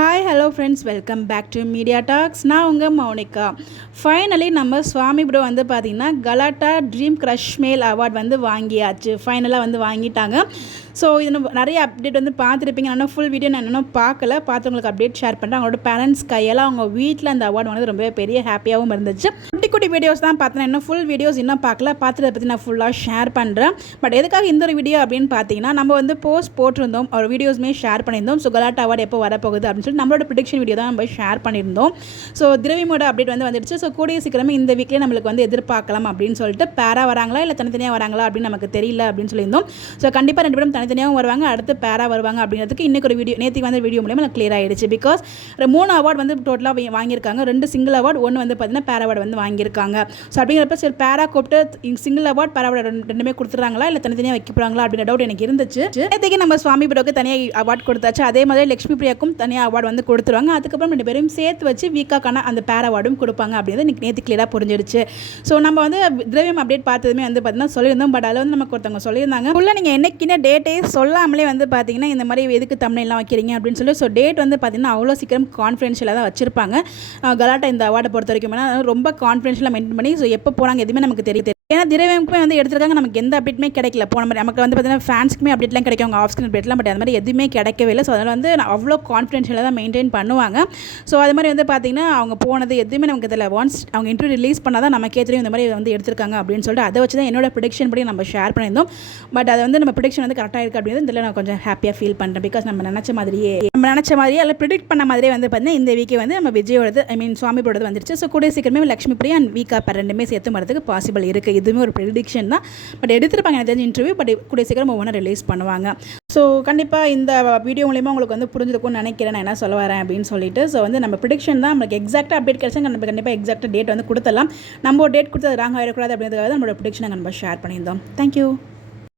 Hi hello friends, welcome back to Media Talks. நான் உங்கள் Mounika. Finally நம்ம சுவாமி ப்ரோ வந்து பார்த்திங்கன்னா கலாட்டா ட்ரீம் க்ரஷ் மேல் அவார்ட் வந்து வாங்கியாச்சு. ஃபைனலாக வந்து வாங்கிட்டாங்க. ஸோ இது நிறைய அப்டேட் வந்து பார்த்துருப்பீங்க. நான் ஃபுல் வீடியோ நான் இன்னும் பார்க்கல. பார்த்தவங்களுக்கு அப்டேட் ஷேர் பண்ணுறேன். அவங்களோட பேரண்ட்ஸ் கையெல்லாம் அவங்க வீட்டில் அந்த அவார்டு வாங்கினது ரொம்பவே பெரிய ஹாப்பியாகவும் இருந்துச்சு. குட்டி குட்டி வீடியோஸ் தான் பார்த்தேன். இன்னும் ஃபுல் வீடியோஸ் இன்னும் பார்க்கல. பார்த்துறத பற்றி நான் ஃபுல்லாக ஷேர் பண்ணுறேன். பட் எதுக்காக இந்த ஒரு வீடியோ அப்படின்னு பார்த்தீங்கன்னா, நம்ம வந்து போஸ்ட் போட்டிருந்தோம், ஒரு வீடியோஸுமே ஷேர் பண்ணியிருந்தோம். ஸோ கலாட்டா அவார்டு எப்போ வரப்போகுது அப்படின்னு சொல்லி நம்மளோட ப்ரிடிக்ஷன் வீடியோ தான் நம்ம ஷேர் பண்ணியிருந்தோம். ஸோ திரவியமோட அப்டேட் வந்து வந்துடுச்சு. ஸோ கூடிய சீக்கிரமே இந்த வீக்லேயே நம்மளுக்கு வந்து எதிர்பார்க்கலாம் அப்படின்னு சொல்லிட்டு, பேரா வராங்களா இல்லை தனித்தனியாக வராங்களா அப்படின்னு நமக்கு தெரியல அப்படின்னு சொல்லியிருந்தோம். ஸோ கண்டிப்பாக ரெண்டு பேரும் தனித்தனியாகவும் வருவாங்க, அடுத்து பேரா வருவாங்க அப்படிங்கிறதுக்கு இன்றைக்கி ஒரு வீடியோ, நேற்று வந்து வீடியோ மூலமாக எனக்கு கிளியர் ஆகிடுச்சு. பிகாஸ் 3 அவார்டு வந்து டோட்டலாக வாங்கியிருக்காங்க. 2 சிங்கிள் அவார்டு, ஒன்று வந்து பார்த்தீங்கன்னா பேரா அவார்டு வந்து வாங்கியிருக்காங்க. ஸோ அப்படிங்கிறப்ப சரி, பேரா கூப்பிட்டு சிங்கிள் அவார்டு பேரா அவார்டு ரெண்டுமே கொடுத்துறாங்களா இல்லை தனித்தனியாக வைக்க போகிறாங்களா அப்படின்ற டவுட் எனக்கு இருந்துச்சு. நேற்றுக்கு நம்ம சுவாமி ப்ரோக்கு தனியாக அவார்டு கொடுத்தாச்சு. அதே மாதிரி லக்ஷ்மி பிரியாக்கும் தனியாக அவார்டு வந்து கொடுத்துருவாங்க. அதுக்கப்புறம் 2 பேரும் சேர்த்து வச்சு வீக்காக்கான அந்த பேரா அவார்டும் கொடுப்பாங்க அப்படிங்கிறது எனக்கு நேற்று கிளியராக புரிஞ்சிடுச்சு. ஸோ நம்ம வந்து திரவியம் அப்டேட் பார்த்ததுமே வந்து பார்த்தீங்கன்னா சொல்லியிருந்தோம். பட் அதில் வந்து நமக்கு ஒருத்தவங்க சொல்லியிருந்தாங்க, ஃபுல்லாக நீங்கள் என்னைக்குன்னு டேட்டே சொல்லாமலே வந்து பார்த்தீங்கன்னா இந்த மாதிரி எதுக்கு தமிழ்லாம் வைக்கிறீங்க அப்படின்னு சொல்லி. ஸோ டேட் வந்து பார்த்தீங்கன்னா அவ்வளோ சீக்கிரம் கான்ஃபிடென்ஷியலாக தான் வச்சிருப்பாங்க கலாட்டா இந்த அவார்டை பொறுத்த வரைக்கும். ரொம்ப கான்ஃபிடென்ஷியலாக மெயின்டைன் பண்ணி, ஸோ எப்போ போகிறாங்க எதுவுமே நமக்கு தெரியுது. ஏன்னா திரவியமுக்குமே வந்து எடுத்துருக்காங்க, நமக்கு எந்த அப்டேட்டுமே கிடைக்கல. போன மாதிரி நமக்கு வந்து பார்த்தீங்கன்னா ஃபேன்ஸ்க்குமே அப்டேட்லாம் கிடைக்கும், அவங்க ஆஃப் ஸ்க்ரீன் அப்டேட்லாம். பட் அது மாதிரி எதுவுமே கிடைக்கவே இல்லை. ஸோ அதனால் வந்து அவ்வளோ கான்ஃபிடென்ஷியலாக தான் மெயின்டைன் பண்ணுவாங்க. ஸோ அது மாதிரி வந்து பார்த்தீங்கன்னா அவங்க போனது எதுவுமே நமக்கு தெரியல. ஒன்ஸ் அவங்க இன்டர்வியூ ரிலீஸ் பண்ணால் தான் நமக்கே தெரியும் இந்த மாதிரி வந்து எடுத்திருக்காங்க அப்படின்னு சொல்லிட்டு. அதை வச்சு தான் என்னோட ப்ரிடிக்ஷன் படி நம்ம ஷேர் பண்ணியிருந்தோம். பட் அது வந்து நம்ம ப்ரிடிக்ஷன் வந்து கரெக்டாக இருக்குது அப்படின்னு இதில் நான் கொஞ்சம் ஹாப்பியாக ஃபீல் பண்ணுறேன். பிகாஸ் நம்ம நினச்ச மாதிரியே அதில் ப்ரிடிக்ட் பண்ண மாதிரியே வந்து பார்த்தீங்கன்னா இந்த வீக்கே வந்து நம்ம விஜயோடது, ஐ மீன் சுவாமி ப்ரோடது வந்துருச்சு. ஸோ கூடிய சீக்கிரமே லக்ஷ்மி பிரியா அண்ட் வீக்கா ரெண்டுமே சேர்த்து வரதுக்கு பாசிபிள் இருக்குது. இதுவுமே ஒரு ப்ரிடிக்ஷன் தான். பட் எடுத்துருப்பாங்க எனக்கு தெரிஞ்ச இன்டர்வியூ. பட் கூடிய சீக்கிரம் ஒவ்வொன்றா ரிலீஸ் பண்ணுவாங்க. ஸோ கண்டிப்பாக இந்த வீடியோ மூலிமா உங்களுக்கு வந்து புரிஞ்சிருக்கும்னு நினைக்கிறேன் நான் என்ன சொல்ல வரேன் அப்படின்னு சொல்லிட்டு. ஸோ வந்து நம்ம ப்ரிடிக்ஷன் தான், நமக்கு எக்ஸாக்டாக அப்டேட் கிடைச்சா நம்ம கண்டிப்பாக எக்ஸாக்டாக டேட் வந்து கொடுத்துடலாம். நம்ம ஒரு டேட் கொடுத்தது ராங் ஆகிடக்கூடாது அப்படின்றதுக்காக தான் நம்மளோட ப்ரிடிக்ஷனை நம்ம ஷேர் பண்ணியிருந்தோம். தேங்க்யூ.